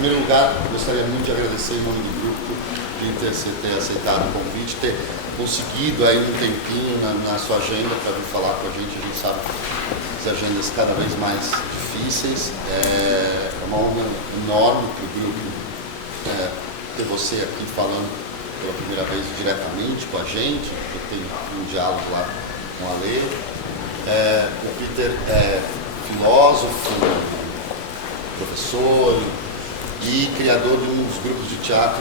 primeiro lugar, gostaria muito de agradecer em nome do grupo de ter aceitado o convite, ter conseguido aí um tempinho na sua agenda para vir falar com a gente. A gente sabe que as agendas cada vez mais difíceis. É uma honra enorme para o grupo ter você aqui falando pela primeira vez diretamente com a gente. Eu tenho um diálogo lá com a Lê. O Peter é filósofo, professor e criador de um dos grupos de teatro,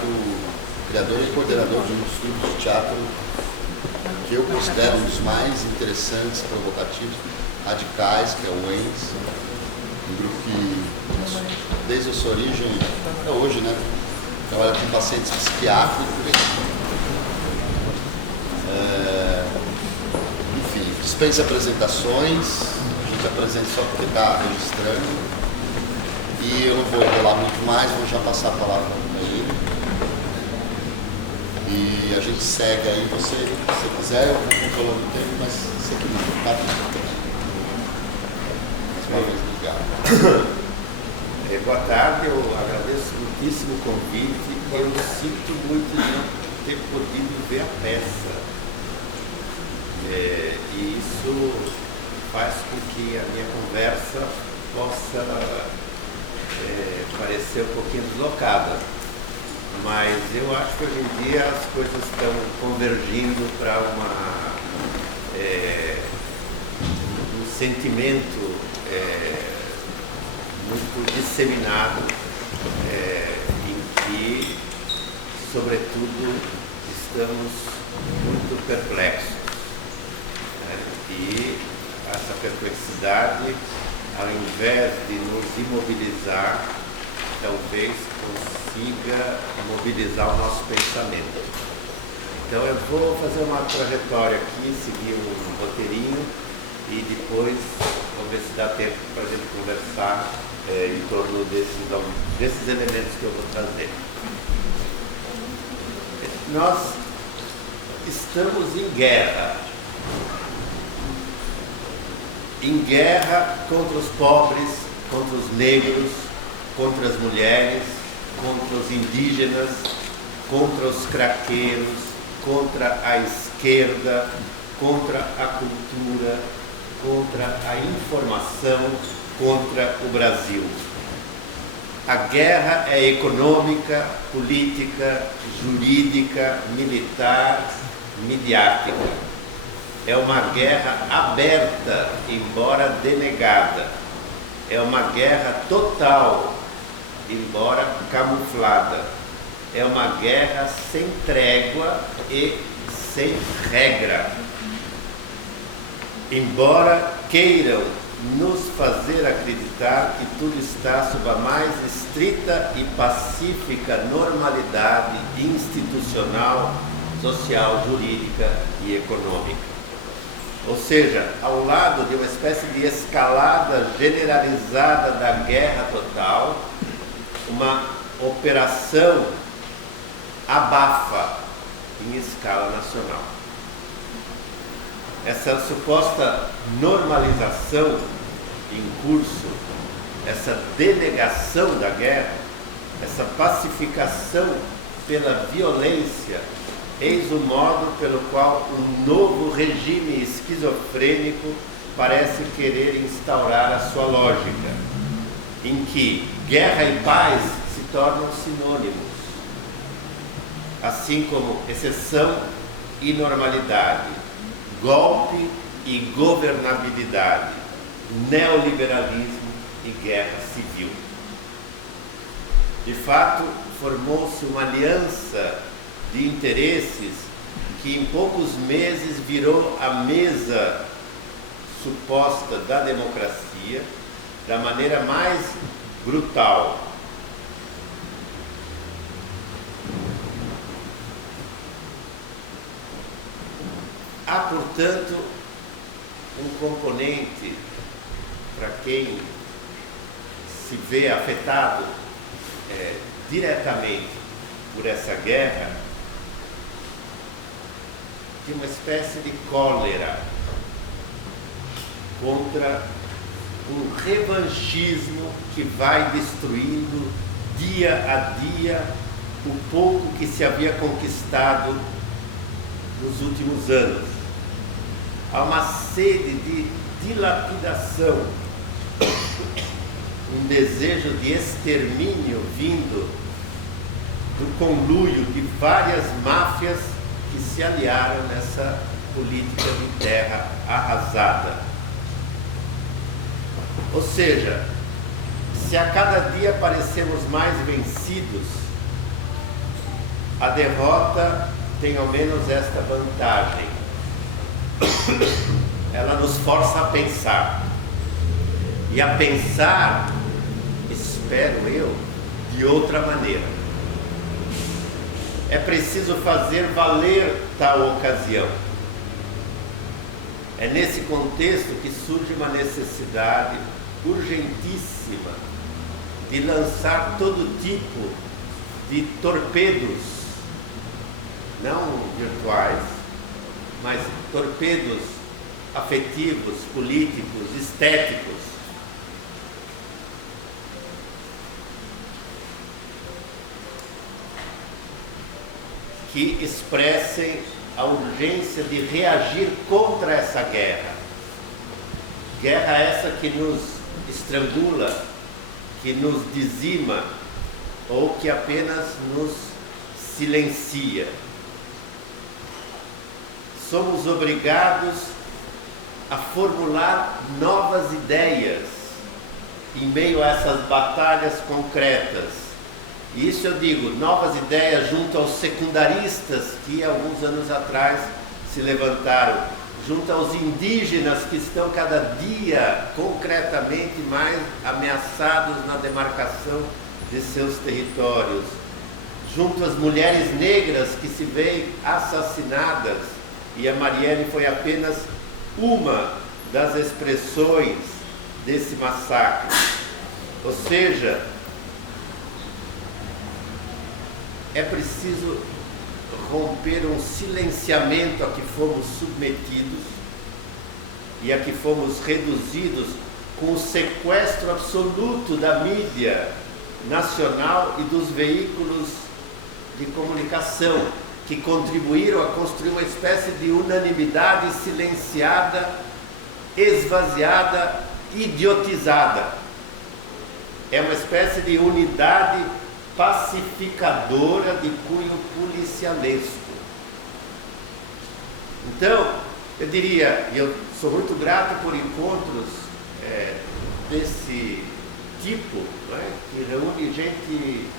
criador e coordenador de um dos grupos de teatro que eu considero um dos mais interessantes, provocativos, radicais, que é o ENS, um grupo que desde a sua origem até hoje, né, trabalha com pacientes psiquiátricos. Enfim, dispensa apresentações, a gente apresenta só porque está registrando. E eu não vou enrolar muito mais, vou já passar a palavra para ele. E a gente segue aí, se você quiser, eu vou controlando o tempo, mas você que não, tá? Mais uma vez, obrigado. Boa tarde, eu agradeço muitíssimo o convite. Eu sinto muito de não ter podido ver a peça. E isso faz com que a minha conversa possa parecer um pouquinho deslocada, mas eu acho que hoje em dia as coisas estão convergindo para um sentimento muito disseminado, em que, sobretudo, estamos muito perplexos, né? E essa perplexidade, ao invés de nos imobilizar, talvez consiga mobilizar o nosso pensamento. Então eu vou fazer uma trajetória aqui, seguir um roteirinho e depois vamos ver se dá tempo para a gente conversar em torno desses elementos que eu vou trazer. Nós estamos em guerra contra os pobres, contra os negros, contra as mulheres, contra os indígenas, contra os craqueiros, contra a esquerda, contra a cultura, contra a informação, contra o Brasil. A guerra é econômica, política, jurídica, militar, midiática. É uma guerra aberta, embora denegada. É uma guerra total, embora camuflada. É uma guerra sem trégua e sem regra. Embora queiram nos fazer acreditar que tudo está sob a mais estrita e pacífica normalidade institucional, social, jurídica e econômica. Ou seja, ao lado de uma espécie de escalada generalizada da guerra total, uma operação abafa em escala nacional. Essa suposta normalização em curso, essa denegação da guerra, essa pacificação pela violência, eis o modo pelo qual um novo regime esquizofrênico parece querer instaurar a sua lógica, em que guerra e paz se tornam sinônimos, assim como exceção e normalidade, golpe e governabilidade, neoliberalismo e guerra civil. De fato, formou-se uma aliança de interesses que em poucos meses virou a mesa suposta da democracia da maneira mais brutal. Há, portanto, um componente para quem se vê afetado diretamente por essa guerra, de uma espécie de cólera contra um revanchismo que vai destruindo dia a dia, o pouco que se havia conquistado nos últimos anos. Há uma sede de dilapidação, um desejo de extermínio vindo do conluio de várias máfias que se aliaram nessa política de terra arrasada. Ou seja, se a cada dia parecemos mais vencidos, a derrota tem ao menos esta vantagem: ela nos força a pensar, e a pensar, espero eu, de outra maneira. É preciso fazer valer tal ocasião. É nesse contexto que surge uma necessidade urgentíssima de lançar todo tipo de torpedos, não virtuais, mas torpedos afetivos, políticos, estéticos, que expressem a urgência de reagir contra essa guerra. Guerra essa que nos estrangula, que nos dizima ou que apenas nos silencia. Somos obrigados a formular novas ideias em meio a essas batalhas concretas. E isso eu digo, novas ideias junto aos secundaristas que alguns anos atrás se levantaram, junto aos indígenas que estão cada dia concretamente mais ameaçados na demarcação de seus territórios, junto às mulheres negras que se veem assassinadas, e a Marielle foi apenas uma das expressões desse massacre. Ou seja, é preciso romper um silenciamento a que fomos submetidos e a que fomos reduzidos com o sequestro absoluto da mídia nacional e dos veículos de comunicação, que contribuíram a construir uma espécie de unanimidade silenciada, esvaziada, idiotizada. É uma espécie de unidade pacificadora de cunho policialesco. Então, eu diria, e eu sou muito grato por encontros desse tipo, não é? Que reúne gente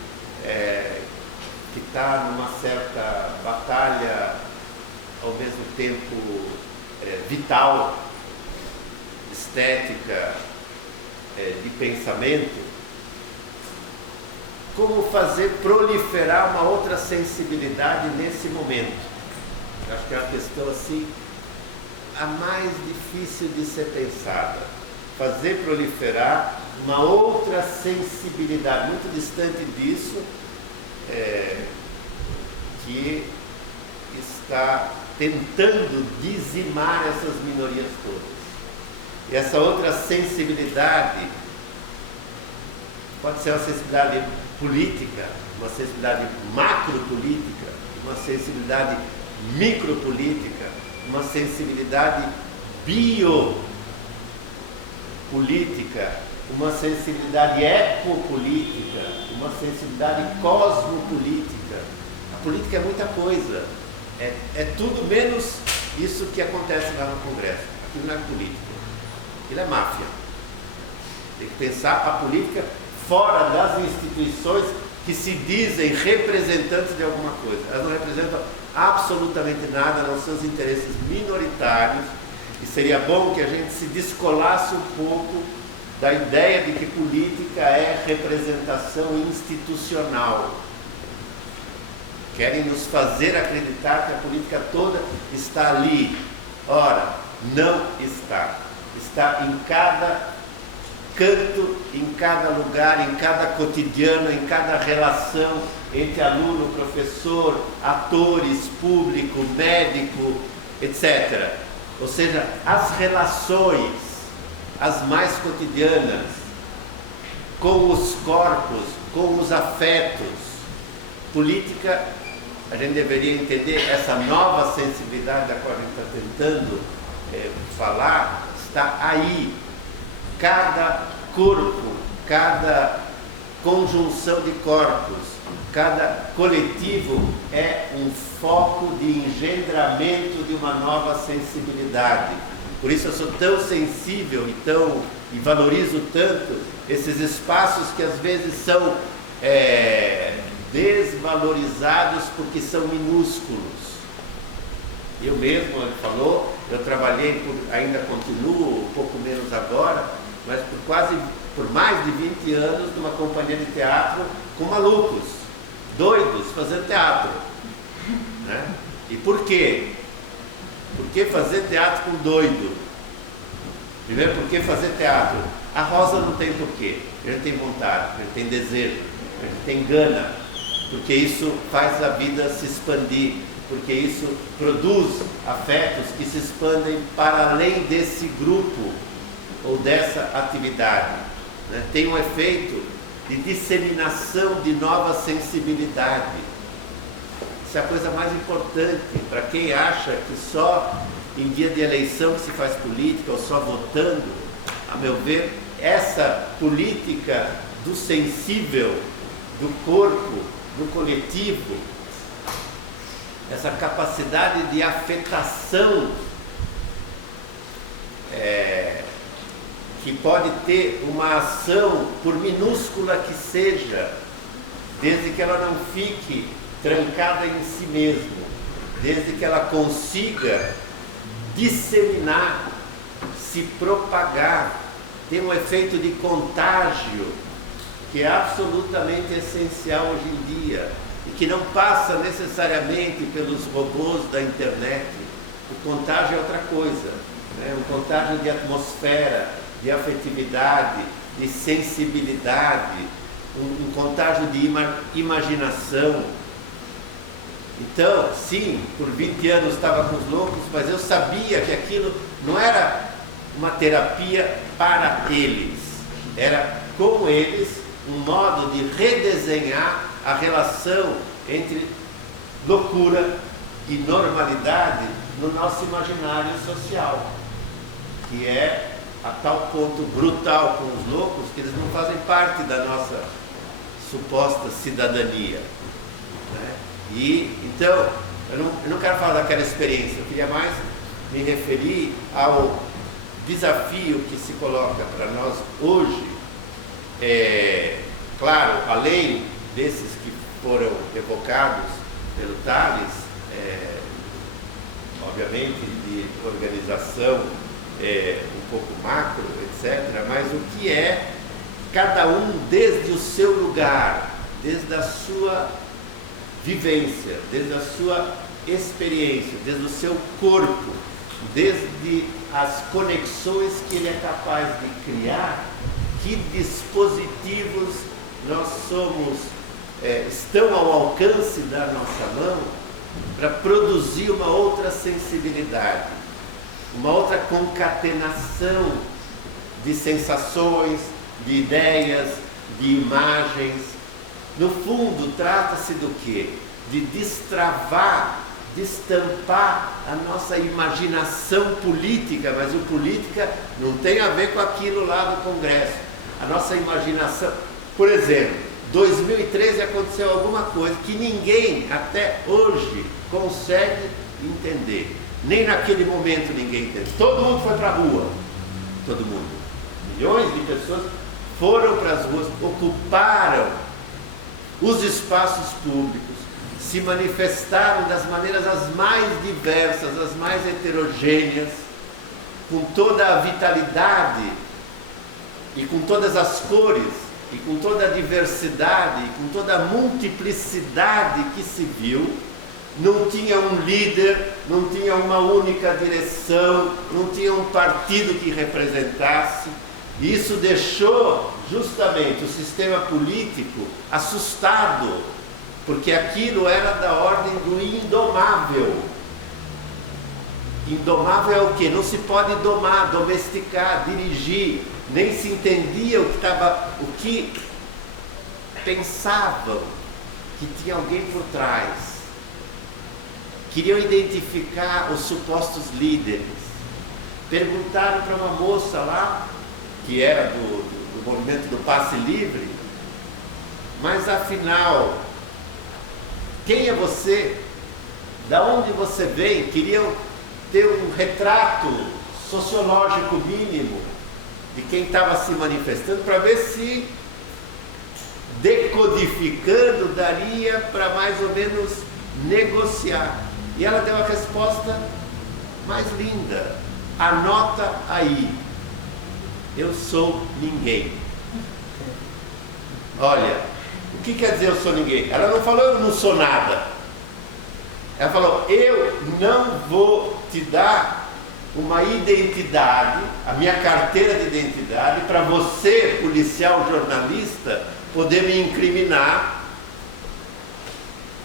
que está numa certa batalha, ao mesmo tempo vital, estética, de pensamento. Como fazer proliferar uma outra sensibilidade nesse momento? Eu acho que é uma questão assim, a mais difícil de ser pensada. Fazer proliferar uma outra sensibilidade, muito distante disso, que está tentando dizimar essas minorias todas. E essa outra sensibilidade pode ser uma sensibilidade política, uma sensibilidade macropolítica, uma sensibilidade micropolítica, uma sensibilidade biopolítica, uma sensibilidade ecopolítica, uma sensibilidade cosmopolítica. A política é muita coisa, é tudo menos isso que acontece lá no Congresso. Aquilo não é política, aquilo é máfia. Tem que pensar a política fora das instituições que se dizem representantes de alguma coisa. Elas não representam absolutamente nada, não seus interesses minoritários, e seria bom que a gente se descolasse um pouco da ideia de que política é representação institucional. Querem nos fazer acreditar que a política toda está ali. Ora, não está. Está em cada canto, em cada lugar, em cada cotidiano, em cada relação entre aluno, professor, atores, público, médico, etc. Ou seja, as relações, as mais cotidianas, com os corpos com os afetos. Política, a gente deveria entender essa nova sensibilidade da qual a gente está tentando falar, está aí. Cada corpo, cada conjunção de corpos, cada coletivo é um foco de engendramento de uma nova sensibilidade. Por isso eu sou tão sensível e valorizo tanto esses espaços que às vezes são desvalorizados porque são minúsculos. Eu mesmo, ele falou, eu trabalhei, ainda continuo, um pouco menos agora, mas por mais de 20 anos numa companhia de teatro com malucos, doidos, fazendo teatro. Né? E por quê? Por que fazer teatro com doido? Primeiro, por que fazer teatro? A Rosa não tem porquê, ele tem vontade, ele tem desejo, ele tem gana, porque isso faz a vida se expandir, porque isso produz afetos que se expandem para além desse grupo ou dessa atividade. Né? Tem um efeito de disseminação de nova sensibilidade. Isso é a coisa mais importante para quem acha que só em dia de eleição que se faz política ou só votando. A meu ver, essa política do sensível, do corpo, do coletivo, essa capacidade de afetação que pode ter uma ação, por minúscula que seja, desde que ela não fique trancada em si mesma, desde que ela consiga disseminar, se propagar, ter um efeito de contágio que é absolutamente essencial hoje em dia e que não passa necessariamente pelos robôs da internet. O contágio é outra coisa, né? Um contágio de atmosfera, de afetividade, de sensibilidade, um contágio de imaginação. Então, sim, por 20 anos estava com os loucos, mas eu sabia que aquilo não era uma terapia para eles, era com eles um modo de redesenhar a relação entre loucura e normalidade no nosso imaginário social, que é a tal ponto brutal com os loucos que eles não fazem parte da nossa suposta cidadania, né? E então eu não quero falar daquela experiência, eu queria mais me referir ao desafio que se coloca para nós hoje. Claro, além desses que foram evocados pelo Tales, obviamente de organização um pouco macro, etc., mas o que é cada um desde o seu lugar, desde a sua vivência, desde a sua experiência, desde o seu corpo, desde as conexões que ele é capaz de criar, que dispositivos nós somos, estão ao alcance da nossa mão para produzir uma outra sensibilidade, uma outra concatenação de sensações, de ideias, de imagens. No fundo, trata-se do quê? De destravar, destampar a nossa imaginação política, mas o política não tem a ver com aquilo lá do Congresso. A nossa imaginação, por exemplo, 2013 aconteceu alguma coisa que ninguém até hoje consegue entender. Nem naquele momento ninguém entende. Todo mundo foi para a rua. Todo mundo. Milhões de pessoas foram para as ruas, ocuparam os espaços públicos, se manifestaram das maneiras as mais diversas, as mais heterogêneas, com toda a vitalidade e com todas as cores e com toda a diversidade e com toda a multiplicidade que se viu. Não tinha um líder, não tinha uma única direção, não tinha um partido que representasse. E isso deixou justamente o sistema político assustado, porque aquilo era da ordem do indomável. Indomável é o quê? Não se pode domar, domesticar, dirigir, nem se entendia o que pensavam que tinha alguém por trás, queriam identificar os supostos líderes, perguntaram para uma moça lá, que era do movimento do passe livre, mas afinal, quem é você? Da onde você vem? Queriam ter um retrato sociológico mínimo de quem estava se manifestando, para ver se, decodificando, daria para mais ou menos negociar. E ela deu a resposta mais linda: anota aí, eu sou ninguém. Olha, o que quer dizer eu sou ninguém? Ela não falou eu não sou nada. Ela falou, eu não vou te dar uma identidade, a minha carteira de identidade, para você, policial, jornalista, poder me incriminar,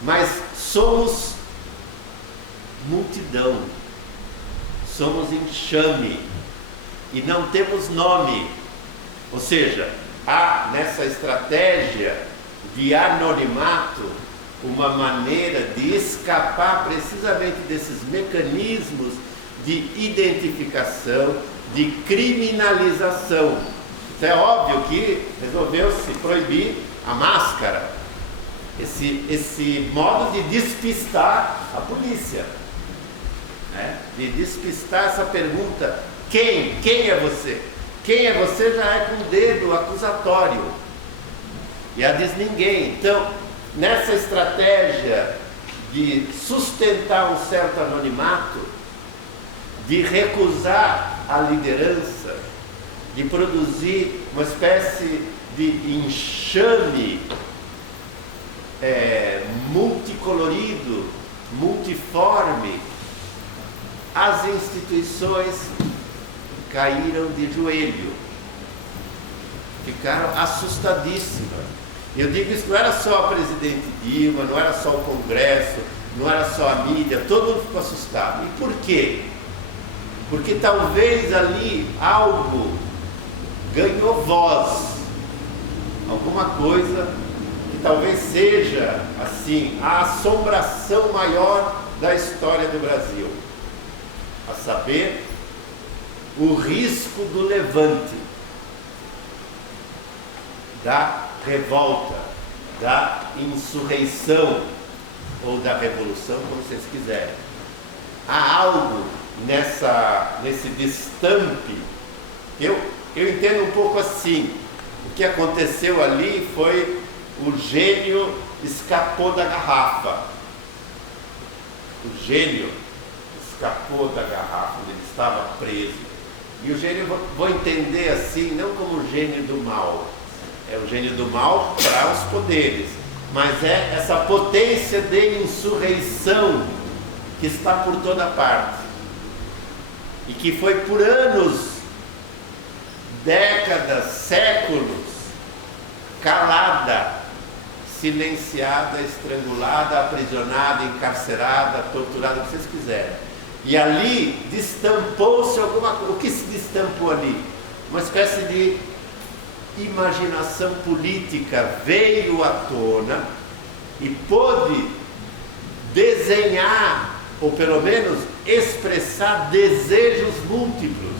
mas somos multidão, somos enxame e não temos nome. Ou seja, há nessa estratégia de anonimato uma maneira de escapar precisamente desses mecanismos de identificação, de criminalização. Então é óbvio que resolveu-se proibir a máscara, esse modo de despistar a polícia, né? De despistar essa pergunta: quem é você? Quem é você já é com o dedo acusatório, e a diz ninguém. Então, nessa estratégia de sustentar um certo anonimato, de recusar a liderança, de produzir uma espécie de enxame multicolorido, multiforme, as instituições caíram de joelho, ficaram assustadíssimas. Eu digo isso, não era só a presidente Dilma, não era só o Congresso, não era só a mídia, todo mundo ficou assustado. E por quê? Porque talvez ali algo ganhou voz, alguma coisa que talvez seja, assim, a assombração maior da história do Brasil, a saber, o risco do levante, da revolta, da insurreição ou da revolução, como vocês quiserem. Há algo nesse destampe. Eu entendo um pouco assim. O que aconteceu ali foi o gênio escapou da garrafa. O gênio escapou da garrafa onde ele estava preso. E o gênio, vou entender assim, não como o gênio do mal. É o gênio do mal para os poderes, mas é essa potência de insurreição que está por toda parte e que foi por anos, décadas, séculos, calada, silenciada, estrangulada, aprisionada, encarcerada, torturada, o que vocês quiserem. E ali destampou-se alguma coisa. O que se destampou ali? Uma espécie de imaginação política veio à tona e pôde desenhar, ou pelo menos expressar, desejos múltiplos.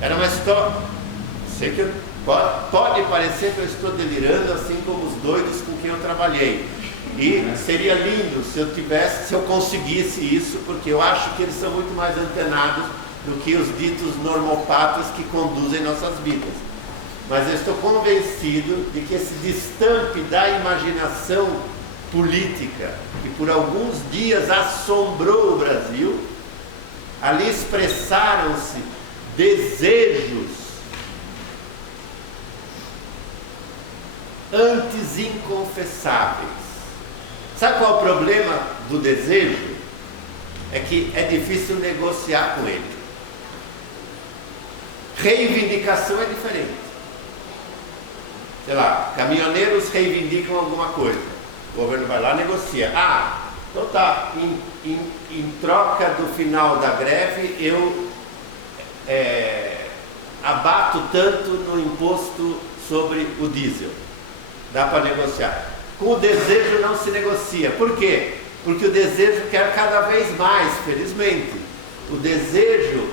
Era uma história, sei que pode parecer que eu estou delirando, assim como os doidos com quem eu trabalhei, e seria lindo se eu conseguisse isso, porque eu acho que eles são muito mais antenados do que os ditos normopatas que conduzem nossas vidas. Mas eu estou convencido de que esse destampe da imaginação política, que por alguns dias assombrou o Brasil, ali expressaram-se desejos antes inconfessáveis. Sabe qual é o problema do desejo? É que é difícil negociar com ele. Reivindicação é diferente. Sei lá, caminhoneiros reivindicam alguma coisa, o governo vai lá e negocia. Então tá, em troca do final da greve eu abato tanto no imposto sobre o diesel. dá para negociar. Com o desejo não se negocia. Por quê? Porque o desejo quer cada vez mais, felizmente. O desejo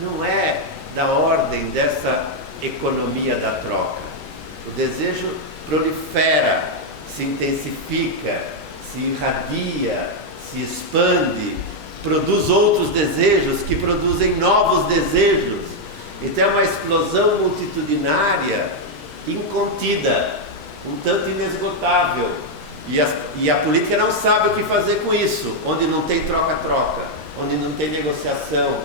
não é da ordem dessa economia da troca. O desejo prolifera, se intensifica, se irradia, se expande, produz outros desejos que produzem novos desejos. Então é uma explosão multitudinária incontida, um tanto inesgotável. E a política não sabe o que fazer com isso, onde não tem troca-troca, onde não tem negociação.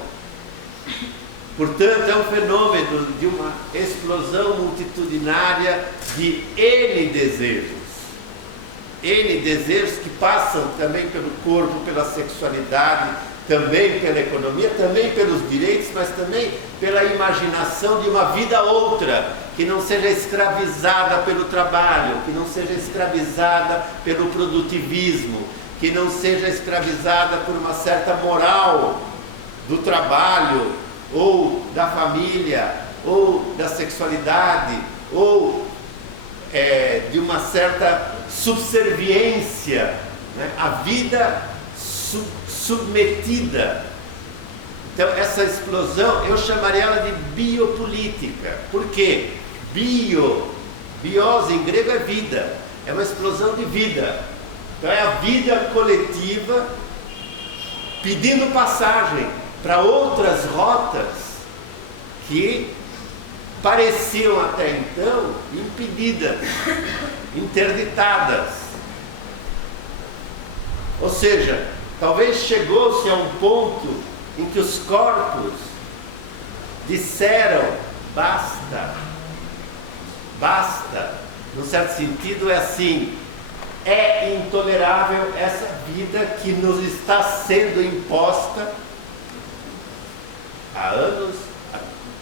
Portanto, é um fenômeno de uma explosão multitudinária de N desejos. N desejos que passam também pelo corpo, pela sexualidade, também pela economia, também pelos direitos, mas também pela imaginação de uma vida outra, que não seja escravizada pelo trabalho, que não seja escravizada pelo produtivismo, que não seja escravizada por uma certa moral do trabalho, ou da família, ou da sexualidade, ou de uma certa subserviência, né? A vida submetida. Então essa explosão, eu chamaria ela de biopolítica. Por quê? Bios em grego é vida, é uma explosão de vida. Então é a vida coletiva pedindo passagem para outras rotas que pareciam até então impedidas, interditadas. Ou seja, talvez chegou-se a um ponto em que os corpos disseram basta, basta. Num certo sentido é assim, é intolerável essa vida que nos está sendo imposta há anos,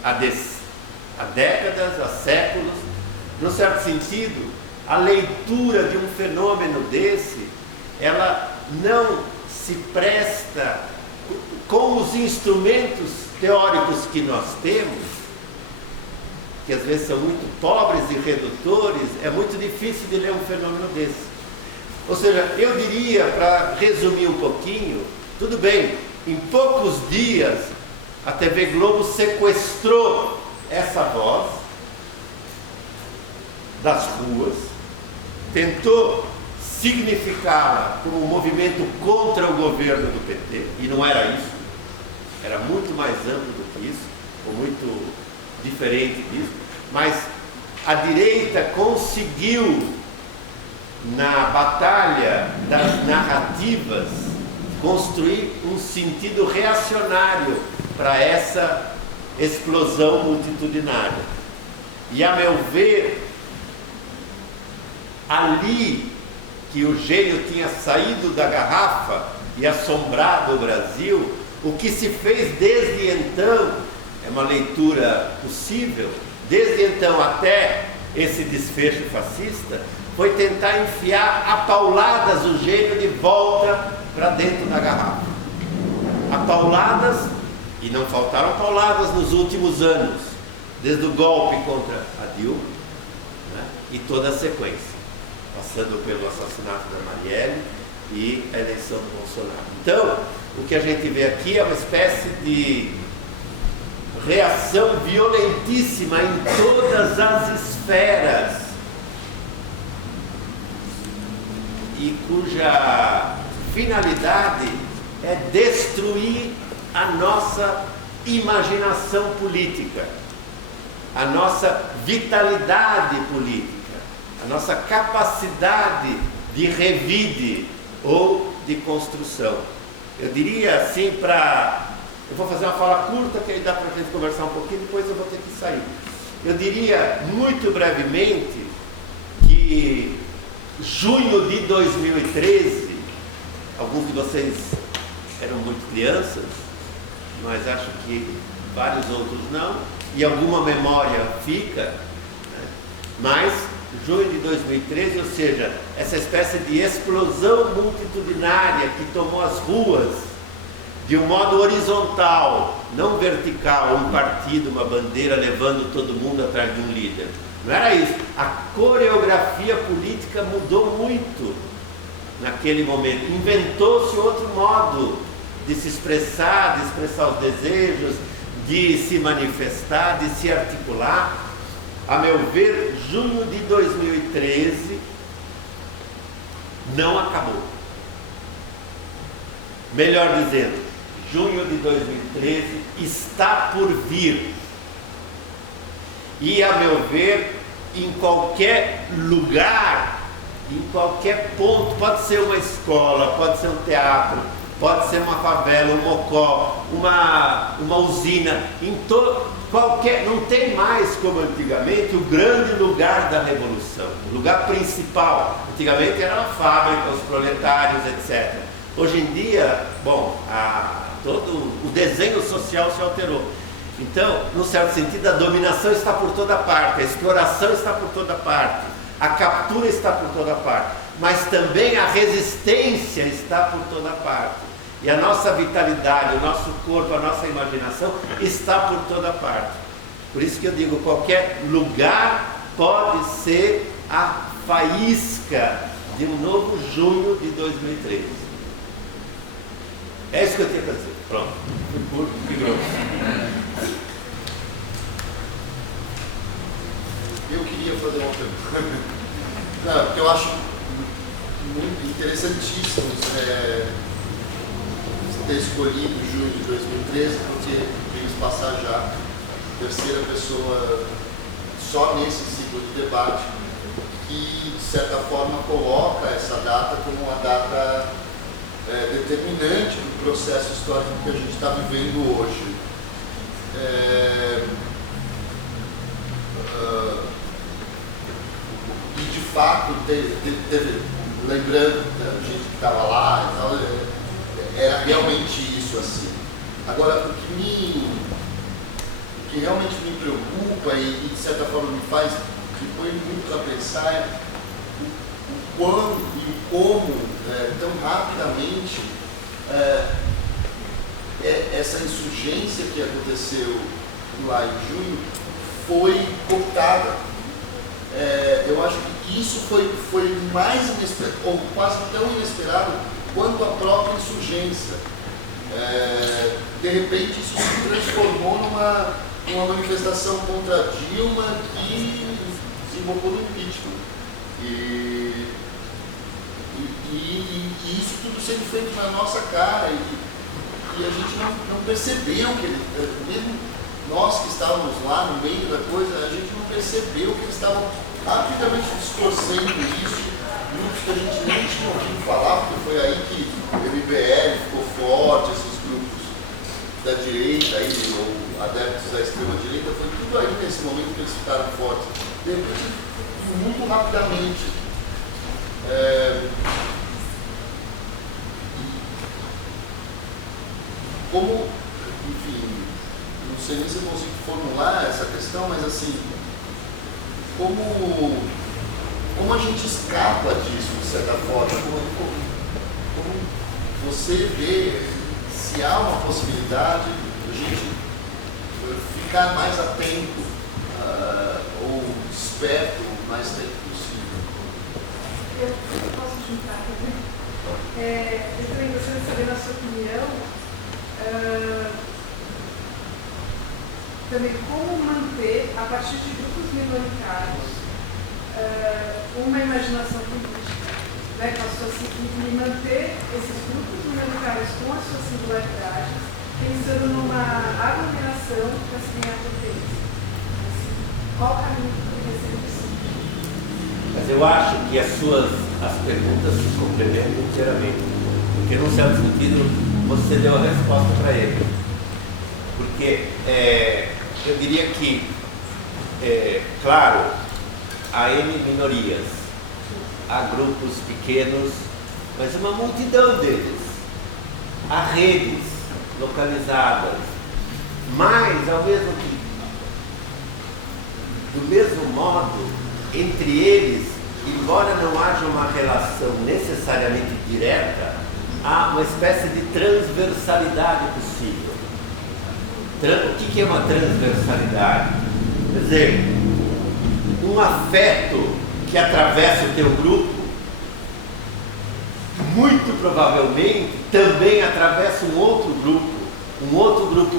há décadas, há séculos. Num certo sentido, a leitura de um fenômeno desse, ela não se presta com os instrumentos teóricos que nós temos, que às vezes são muito pobres e redutores, é muito difícil de ler um fenômeno desse. Ou seja, eu diria, para resumir um pouquinho, tudo bem, em poucos dias a TV Globo sequestrou essa voz das ruas, tentou significá-la como um movimento contra o governo do PT, e não era isso, era muito mais amplo do que isso, ou muito diferente disso, mas a direita conseguiu, na batalha das narrativas, construir um sentido reacionário para essa explosão multitudinária. E, a meu ver, ali que o gênio tinha saído da garrafa e assombrado o Brasil, o que se fez desde então, é uma leitura possível, desde então até esse desfecho fascista, foi tentar enfiar a pauladas o gênio de volta para dentro da garrafa. A pauladas, e não faltaram pauladas nos últimos anos, desde o golpe contra a Dilma, né, e toda a sequência, passando pelo assassinato da Marielle e a eleição do Bolsonaro. Então, o que a gente vê aqui é uma espécie de reação violentíssima em todas as esferas, e cuja finalidade é destruir a nossa imaginação política, a nossa vitalidade política, a nossa capacidade de revide ou de construção. Eu diria assim, eu vou fazer uma fala curta, que aí dá para a gente conversar um pouquinho, depois eu vou ter que sair. Eu diria muito brevemente que junho de 2013, alguns de vocês eram muito crianças, mas acho que vários outros não, e alguma memória fica, né? Mas junho de 2013, ou seja, essa espécie de explosão multitudinária que tomou as ruas de um modo horizontal, não vertical, um partido, uma bandeira levando todo mundo atrás de um líder. Não era isso. A coreografia política mudou muito naquele momento. Inventou-se outro modo de se expressar, de expressar os desejos, de se manifestar, de se articular. A meu ver, junho de 2013 não acabou. Melhor dizendo, junho de 2013 está por vir. E, a meu ver, em qualquer lugar, em qualquer ponto, pode ser uma escola, pode ser um teatro, pode ser uma favela, um mocó, uma usina, não tem mais como antigamente o grande lugar da revolução, o lugar principal. Antigamente era uma fábrica, os proletários, etc. Hoje em dia, todo o desenho social se alterou. Então, num certo sentido, a dominação está por toda parte, a exploração está por toda parte, a captura está por toda parte, mas também a resistência está por toda parte. E a nossa vitalidade, o nosso corpo, a nossa imaginação está por toda parte. Por isso que eu digo, qualquer lugar pode ser a faísca de um novo junho de 2013. É isso que eu tinha para dizer. Pronto. Fui curto e grosso. Eu queria fazer uma pergunta. Não, porque eu acho muito interessantíssimo você ter escolhido junho de 2013, porque vimos passar já a terceira pessoa só nesse ciclo de debate que, de certa forma, coloca essa data como uma data determinante do processo histórico que a gente está vivendo hoje. E de fato, lembrando a gente que estava lá e tal, era realmente isso assim. Agora, o que realmente me preocupa e de certa forma me põe muito a pensar é o quando e o como tão rapidamente essa insurgência que aconteceu lá em junho foi cooptada. Eu acho que isso foi mais inesperado, ou quase tão inesperado quanto a própria insurgência. De repente isso se transformou numa manifestação contra Dilma que desembocou no impeachment. E isso tudo sendo feito na nossa cara e a gente não percebeu que mesmo nós que estávamos lá no meio da coisa, a gente não percebeu que eles estavam rapidamente distorcendo isso, grupos que a gente nem tinha ouvido falar, porque foi aí que o MBL ficou forte, esses grupos da direita, ou adeptos da extrema-direita, foi tudo aí nesse momento que eles ficaram fortes. De repente, muito rapidamente. Como, enfim, não sei nem se eu consigo formular essa questão, mas assim, como a gente escapa disso, de certa forma, como você vê se há uma possibilidade de a gente ficar mais atento ou esperto o mais tempo possível. Eu posso juntar também? Eu também gostaria de saber, na sua opinião, também como manter, a partir de grupos minoritários, uma imaginação política, né, e manter esses grupos minoritários com as suas singularidades, pensando numa aglomeração para se ganhar potência. Assim, qual o caminho que poderia ser possível? Mas eu acho que as perguntas se complementam inteiramente, porque num certo sentido você deu a resposta para ele. Porque eu diria que, claro, há N minorias, há grupos pequenos, mas uma multidão deles, há redes localizadas, mas do mesmo modo, entre eles, embora não haja uma relação necessariamente direta, há uma espécie de transversalidade possível. O que é uma transversalidade? Quer dizer, um afeto que atravessa o teu grupo, muito provavelmente também atravessa um outro grupo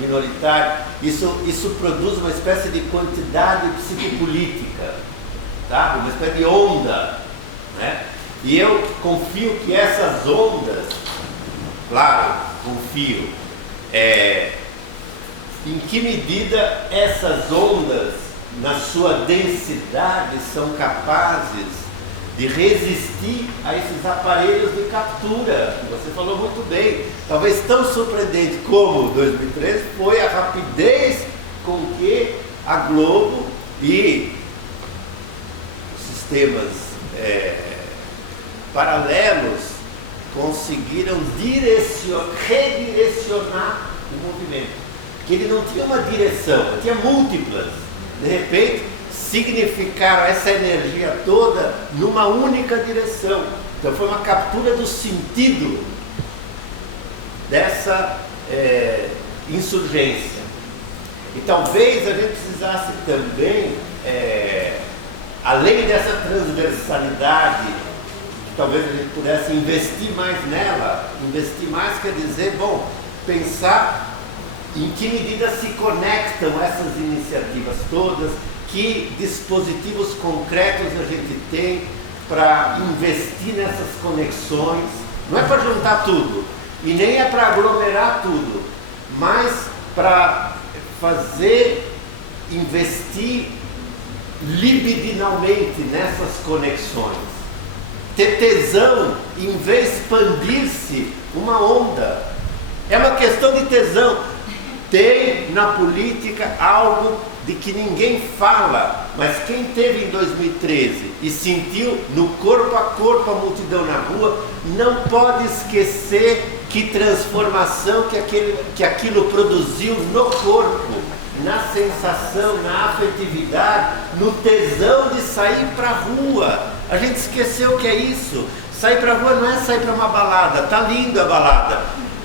minoritário. Isso produz uma espécie de quantidade psicopolítica, tá? Uma espécie de onda, né? E eu confio que essas ondas, claro, confio, em que medida essas ondas, na sua densidade, são capazes de resistir a esses aparelhos de captura. Você falou muito bem. Talvez tão surpreendente como 2013 foi a rapidez com que a Globo e os sistemas paralelos conseguiram redirecionar o movimento. Que ele não tinha uma direção, ele tinha múltiplas. De repente, significaram essa energia toda numa única direção. Então foi uma captura do sentido dessa insurgência. E talvez a gente precisasse também, além dessa transversalidade, que talvez a gente pudesse investir mais nela. Investir mais quer dizer, bom, pensar em que medida se conectam essas iniciativas todas, que dispositivos concretos a gente tem para investir nessas conexões. Não é para juntar tudo, e nem é para aglomerar tudo, mas para investir libidinalmente nessas conexões. Ter tesão em vez de expandir-se uma onda. É uma questão de tesão. Tem na política algo de que ninguém fala, mas quem teve em 2013 e sentiu no corpo a corpo a multidão na rua, não pode esquecer que transformação que aquilo produziu no corpo, na sensação, na afetividade, no tesão de sair para a rua. A gente esqueceu o que é isso. Sair para a rua não é sair para uma balada, tá lindo a balada,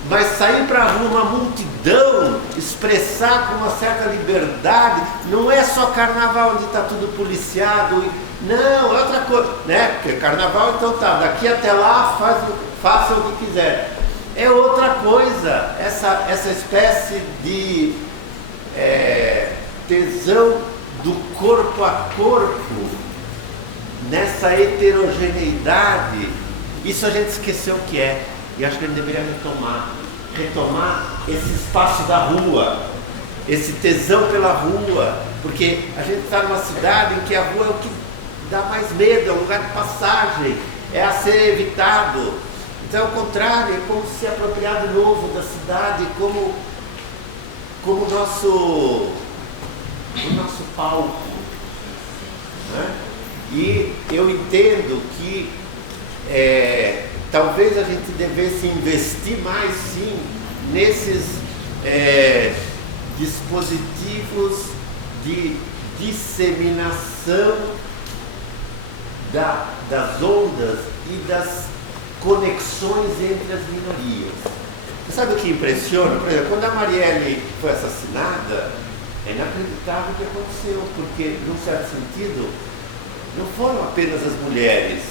mas sair para a rua, uma multidão, expressar com uma certa liberdade, não é só carnaval onde está tudo policiado, não, é outra coisa, né? Porque carnaval então tá, daqui até lá faça o que quiser. É outra coisa, essa espécie de tesão do corpo a corpo, nessa heterogeneidade, isso a gente esqueceu o que é. E acho que ele deveria retomar esse espaço da rua, esse tesão pela rua, porque a gente está numa cidade em que a rua é o que dá mais medo, é um lugar de passagem, é a ser evitado. Então, ao contrário, é como se apropriar de novo da cidade como o nosso palco, né? E eu entendo que talvez a gente devesse investir mais, sim, nesses dispositivos de disseminação das ondas e das conexões entre as minorias. Você sabe o que impressiona? Por exemplo, quando a Marielle foi assassinada, é inacreditável o que aconteceu, porque, num certo sentido, não foram apenas as mulheres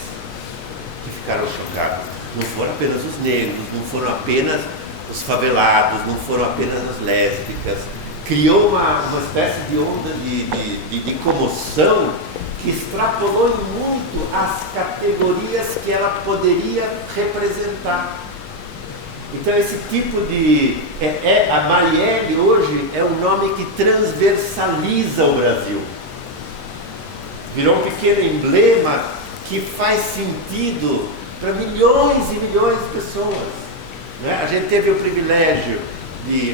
que ficaram chocados, não foram apenas os negros, não foram apenas os favelados, não foram apenas as lésbicas. Criou uma espécie de onda de comoção que extrapolou muito as categorias que ela poderia representar. Então esse tipo de... a Marielle hoje é um nome que transversaliza o Brasil. Virou um pequeno emblema que faz sentido para milhões e milhões de pessoas, né? A gente teve o privilégio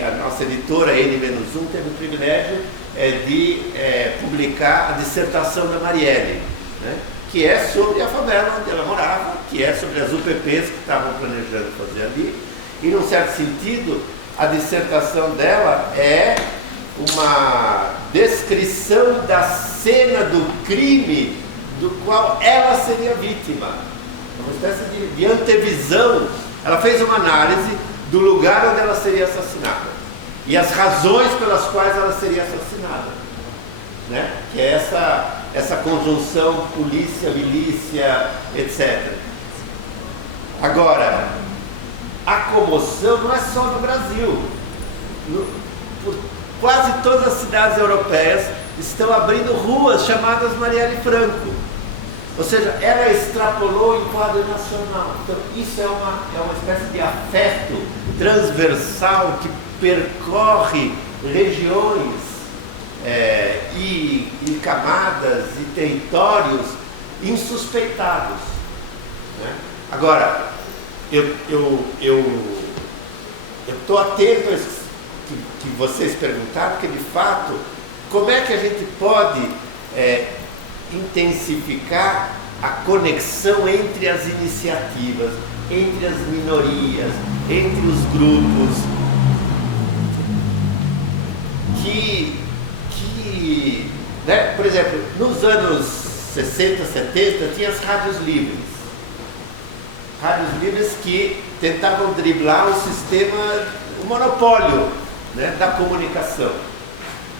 a nossa editora N-1 teve o privilégio de publicar a dissertação da Marielle, né? Que é sobre a favela onde ela morava, que é sobre as UPPs que estavam planejando fazer ali, e num certo sentido a dissertação dela é uma descrição da cena do crime do qual ela seria vítima, uma espécie de antevisão Ela fez uma análise do lugar onde ela seria assassinada e as razões pelas quais ela seria assassinada, né? Que é essa conjunção polícia, milícia, etc. Agora, a comoção não é só no Brasil. Quase todas as cidades europeias estão abrindo ruas chamadas Marielle Franco. Ou seja, ela extrapolou em quadro nacional. Então, isso é uma espécie de afeto transversal que percorre regiões e camadas e territórios insuspeitados, né? Agora, eu estou atento a isso que vocês perguntaram, porque de fato, como é que a gente pode intensificar a conexão entre as iniciativas, entre as minorias, entre os grupos né? Por exemplo, nos anos 60, 70 tinha as rádios livres que tentavam driblar o sistema, o monopólio, né, da comunicação.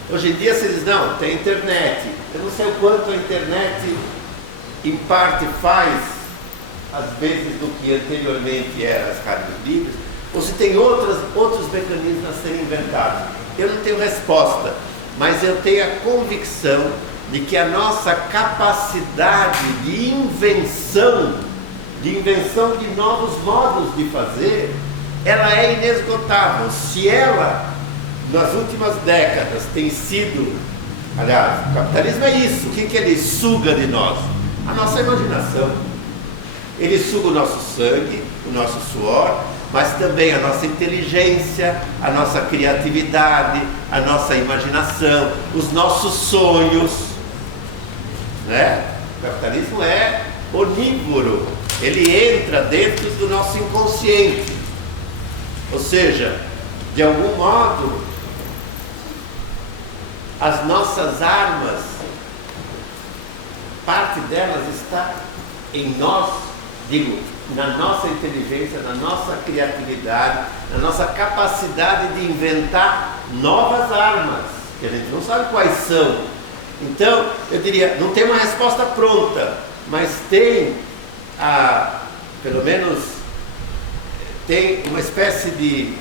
Hoje em dia vocês dizem, não, tem internet. Eu não sei o quanto a internet em parte faz às vezes do que anteriormente eram as rádios livres, ou se tem outros mecanismos a serem inventados. Eu não tenho resposta, mas eu tenho a convicção de que a nossa capacidade de invenção de novos modos de fazer, ela é inesgotável. Se ela, nas últimas décadas, tem sido, aliás, o capitalismo é isso, o que ele suga de nós? A nossa imaginação. Ele suga o nosso sangue, o nosso suor, mas também a nossa inteligência, a nossa criatividade, a nossa imaginação, os nossos sonhos, né? O capitalismo é onívoro, ele entra dentro do nosso inconsciente, ou seja, de algum modo, as nossas armas, parte delas está em nós, digo, na nossa inteligência, na nossa criatividade, na nossa capacidade de inventar novas armas, que a gente não sabe quais são. Então, eu diria, não tem uma resposta pronta, mas tem, pelo menos, tem uma espécie de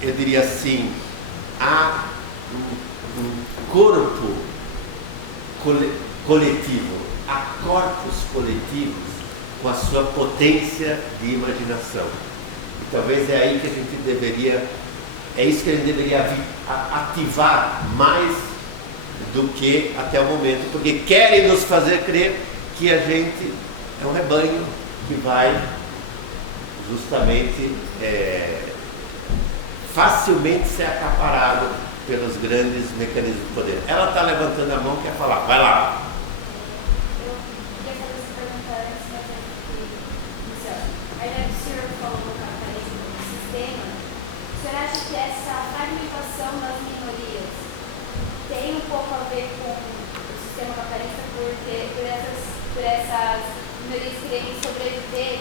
eu diria assim, há um corpo coletivo, há corpos coletivos com a sua potência de imaginação. E talvez é aí que a gente deveria, é isso que a gente deveria ativar mais do que até o momento, porque querem nos fazer crer que a gente é um rebanho que vai justamente facilmente ser acaparado pelos grandes mecanismos de poder. Ela está levantando a mão e quer falar. Vai lá. Eu queria fazer essa pergunta antes, mas eu fiquei iniciando. Aí o senhor falou do capitalismo do sistema. O senhor acha que essa fragmentação das minorias tem um pouco a ver com o sistema capitalista por essas minorias quererem sobreviver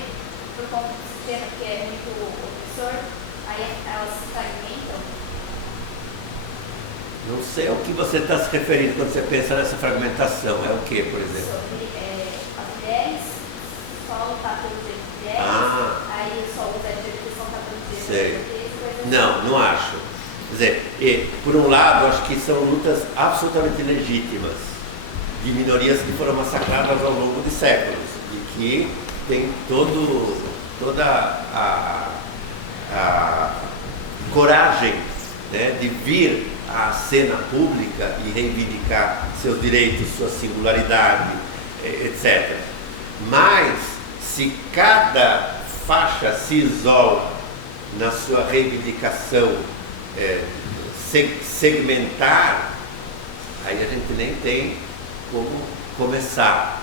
por conta do sistema que é muito opressor? Aí elas se fragmentam? Não sei ao que você está se referindo quando você pensa nessa fragmentação. É o que, por exemplo? Sobre as mulheres, só lutar pelos direitos de mulheres, aí só os LGBTs são pelos direitos de mulheres. Não acho. Quer dizer, por um lado, acho que são lutas absolutamente legítimas de minorias que foram massacradas ao longo de séculos e que tem toda a coragem, né, de vir à cena pública e reivindicar seus direitos, sua singularidade, etc. Mas, se cada faixa se isola na sua reivindicação segmentar, aí a gente nem tem como começar.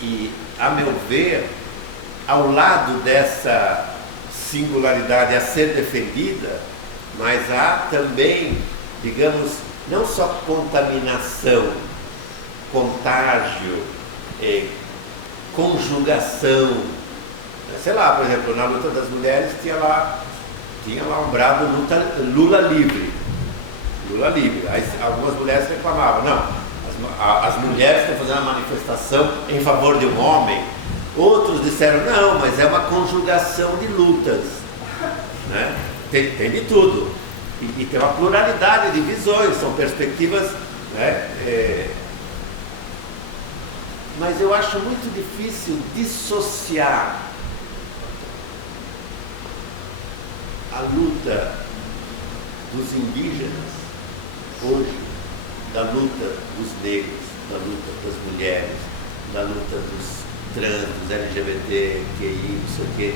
E, a meu ver, ao lado dessa singularidade a ser defendida, mas há também, digamos, não só contaminação, contágio, conjugação. Sei lá, por exemplo, na luta das mulheres tinha lá um brado Lula livre. Lula livre. Aí algumas mulheres reclamavam, não, as mulheres estão fazendo uma manifestação em favor de um homem. Outros disseram, não, mas é uma conjugação de lutas, né? Tem de tudo. E tem uma pluralidade de visões, são perspectivas, né? Mas eu acho muito difícil dissociar a luta dos indígenas hoje da luta dos negros, da luta das mulheres, da luta dos trans, dos LGBT, QI, não sei o quê.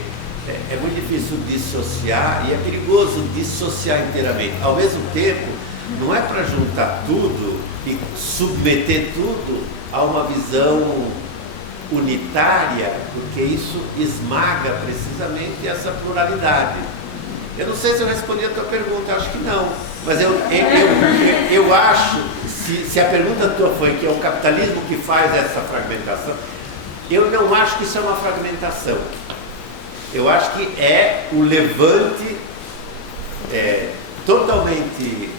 É muito difícil dissociar e é perigoso dissociar inteiramente. Ao mesmo tempo, não é para juntar tudo e submeter tudo a uma visão unitária, porque isso esmaga precisamente essa pluralidade. Eu não sei se eu respondi a tua pergunta, acho que não. Mas eu acho, se a pergunta tua foi que é o capitalismo que faz essa fragmentação, eu não acho que isso é uma fragmentação. Eu acho que é o levante totalmente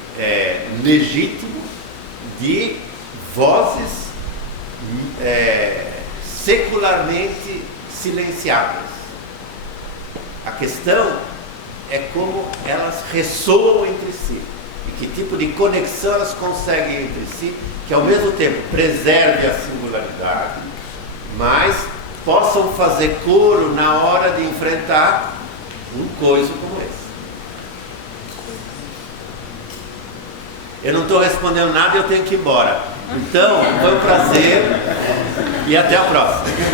legítimo de vozes secularmente silenciadas. A questão é como elas ressoam entre si e que tipo de conexão elas conseguem entre si, que ao mesmo tempo preserve a singularidade, mas possam fazer coro na hora de enfrentar um coiso como esse. Eu não estou respondendo nada e eu tenho que ir embora. Então, foi um prazer e até a próxima.